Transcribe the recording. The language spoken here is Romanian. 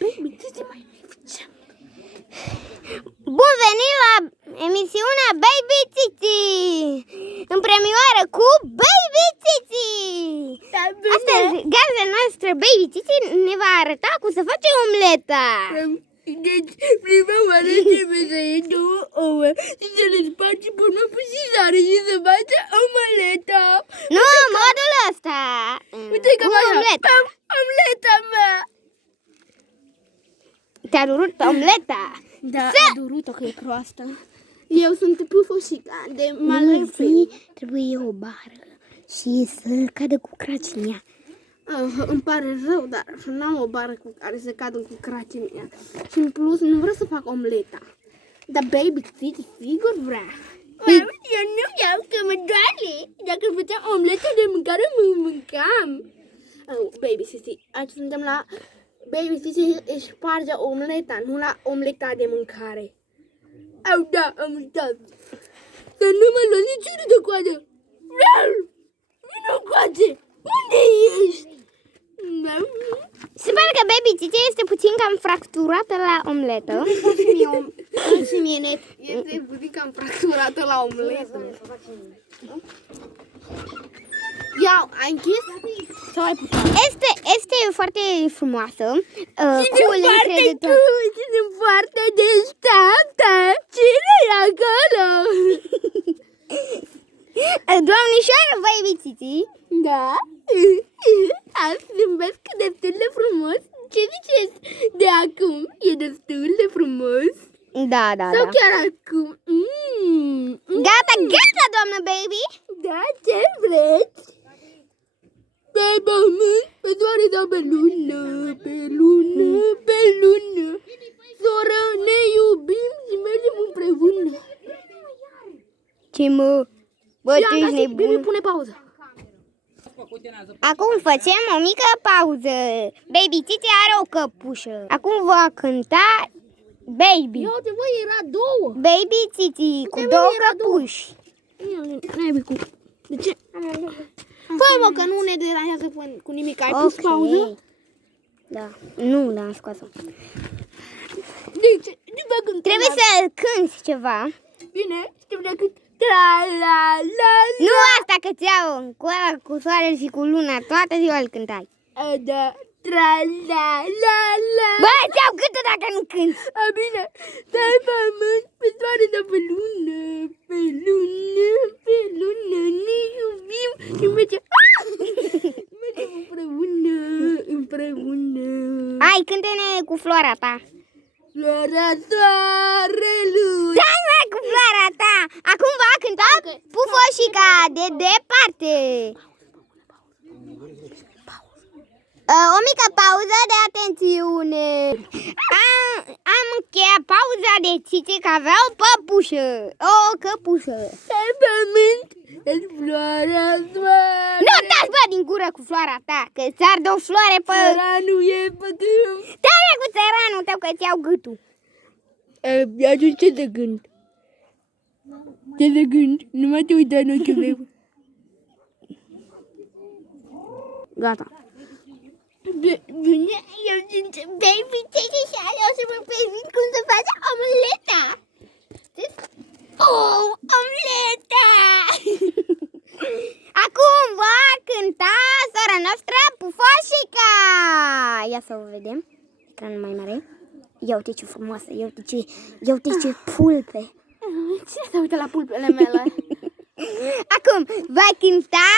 Baby, ce mai face? Bun venit la emisiunea Baby Titi! În premieră cu Baby Titi! Astăzi, gazda noastră Baby Titi ne va arăta cum să face omleta. Deci, prima oară trebuie să iei 2 ouă și să le spargi pe urmă cu cizare și să faci omeleta. Nu, modul ăsta! Uite că Cu omleta! Omleta mea! Te-a durut omleta? Da, a durut-o că e proastă. Eu sunt pufoșica de Malefi. Trebuie o bară și să cadă cu craci în ea. Îmi pare rău, dar n-am o bară cu care să cadă cu craci în ea. Și în plus nu vreau să fac omleta. Dar Baby Titi sigur vrea. Eu nu vreau că mă doare. Dacă făceam omleta de mâncare, mâncam. Baby Titi, aici suntem la Baby Titi își sparge omleta, nu la omleta de mâncare. Au, da, am uitat. Să nu mă luați niciunul de coadă. Vino coace. Unde ești? Se pare că Baby Titi este puțin cam fracturată la omletă. Și mie este puțin cam fracturată la omletă. Ia, ai închis? Sau ai putea? Este foarte frumoasă. Sunt foarte deșteaptă. Cine e acolo? Doamnișoară Baby Titi. Da? Zâmbesc destul de frumos. Ce ziceți de acum? E destul de frumos? Da. Sau chiar acum? Gata, doamnă Baby. Da, ce vreți? Pe pământ, pe soare sau pe lună, pe lună. Soră, ne iubim și mergem împreună. Ce mă? Bă, tu ești nebun. Bine, pune pauză. Acum facem o mică pauză. Baby Titi are o căpușă. Acum va cânta Baby. Ia uite, băi, era 2. Baby Titi cu 2 căpuși. De ce? Fă-i mă, că nu ne deranjează cu nimic. Ai pus pauză? Da, nu l-am scos-o. De ce? Trebuie să cânti ceva. Bine, știu de cât. Tra-la-la-la. Nu asta că ți-au cu ăla, cu soarele și cu luna. Toată ziua îl cântai. Da. Tra-la-la-la. Bă, ți-au cântă dacă nu cânti. Bine. Pe pământ, pe soare, dar pe lună. Pe lună. Ne iubim și mergem. Mergem împreună. Hai, cântă-ne cu floarea ta. Floarea soarelui. Dai mai cu floarea ta. Acum va cânta Pufoșica de departe. O mică pauză de atențiune. Am încheiat pauza de Titi că avea o păpușă. O căpușă. Pe pământ, în floarea soarelui. Nu dați, bă, din gură cu floarea ta, că ți arde o floare pe... Țăranul e pe câmp. Tare cu țăranul tău că ți-au gâtul. Atunci ce de gând? Ce de gând? Nu mai te uita în ochiul meu. Gata. Bine, eu sunt Baby Titi și eu să vă prezint cum să faci omleta. Oh, omleta! Acum va cânta sora noastră Pufoșica. Ia să o vedem. Ecranul mai mare. Ia uite ce frumoasă, ia uite ce pulpe. Cine se uită la pulpele mele? Acum va cânta